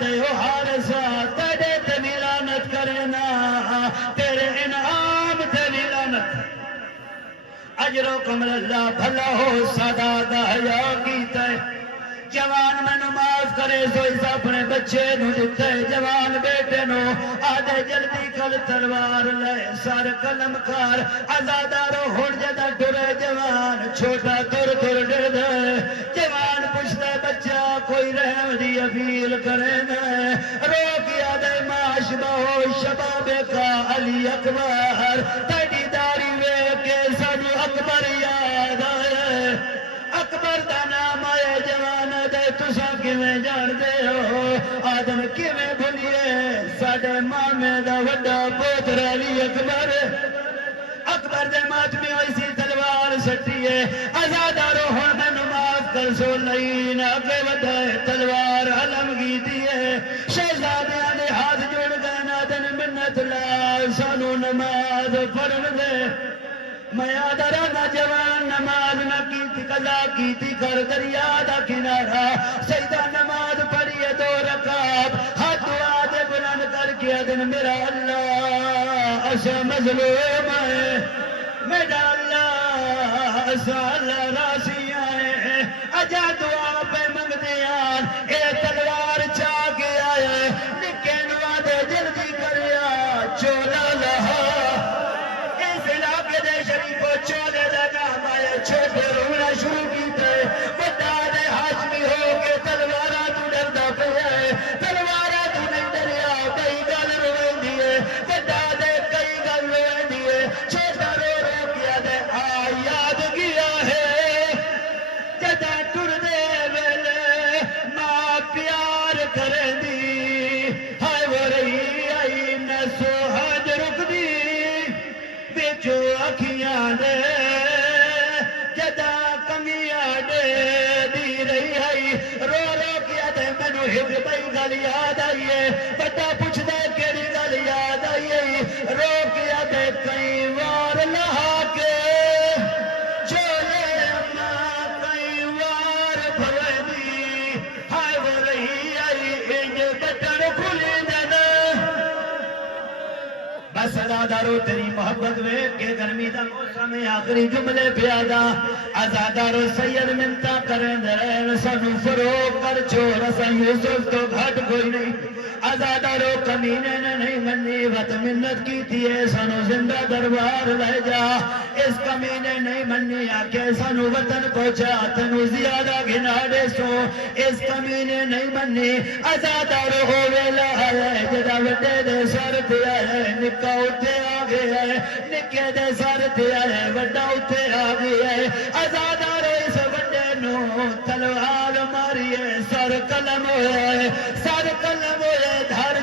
دے او حارثہ تیرے تے بھی لعنت کرنا تیرے انعام تے بھی لعنت اجر و کمل اللہ بھلا ہو سادا دا حیا کیتا ہے جوان میں معاف کرے سوئی اپنے بچے نو دیتا ہے جوان بیٹے نو آدھے جلدی کل تلوار لے سار قلم کار آزادارو ہون جدا ٹرے جوان چھوٹا تر تر ڈر دے جوان پوچھتا بچہ کوئی رحم دی اپیل کرے دے رو کیا دے معاش بہو شباب کا علی اکبر تیڑی داری وے کے سانو اکبر یاد آئے اکبر دا نام آئے جوان دے تساں کیویں جان دے ہو آدم کیویں بھلیے ساڈے مامے دا وڈا پوتر علی اکبر اکبر دے ماتمی ہوئی سی تلوار سٹیے آزادارو ہن مینوں معاف کر سو لین اگے وڈائے تلوار علم گیتی ہے شہزادیاں دے ہاتھ جوڑ گئے نادن منت لا سانو نماز پڑھن دے میں آدھرا نہ جوان نماز نہ کیتی قضا کیتی کر دریا دا کنارا سیدہ نماز پڑھیے 2 رکعت ہاتھ دعا دے بلند کر کے دن میرا اللہ اسا مظلوم ہے میرا اللہ اسا اللہ راسی آئے اجا دعا پہ منگ دیان اے تلوار چاہ کے آئے نکے نوا دے جلدی کریا چولا لہا چولے لگا مائے چھوٹے رونا شروع کیتے بڑا دے ہاشمی ہو کے تلوارا تو ڈردا پیا ہے تلوارا تو نہیں ڈریا کئی گل روئے دیے بڑا دے کئی گل روئے دیے چھوٹا رو رو کیا دے یاد کیا ہے جدا ٹر دے ویلے ماں پیار کرے دی ہائے وہ رہی آئی نہ سوہج رک دی جو اکھیاں دے جدا کمیاں دے دی رہی ہے رو رو کیا دے مینوں ہک بئی گل یاد آئیے بڑا پوچھ دے کیڑی گل یاد آئیے رو کیا دے کئی وار لہا کے چولے ماں کئی وار بھوے دی ہائے وہ رہی آئی انج بٹن کھلی دے بس آزادارو تیری محبت وے کہ گرمی دا موسم آخری جملے پیادا آزادارو سید منتا کریں دے سانو فروغ کر چھوڑ اساں یوسف تو گھٹ کوئی نہیں آزادارو کمینے نے نہیں منی وط منت کی تھی سانو زندہ دربار لے جا اس کمینے نہیں منی آکے سانو وطن پہنچا تنو زیادہ گھنا دے سو اس کمینے نہیں منی آزادارو ہوئے لائے جدا وٹے دے سر پیا ہے نکا اٹھے آگے ہے نکے دے سر پیا ہے وڈا اٹھے آگے ہے آزادارو اس وڈے نو تلوار ماری ہے سر قلم ہوئے دھر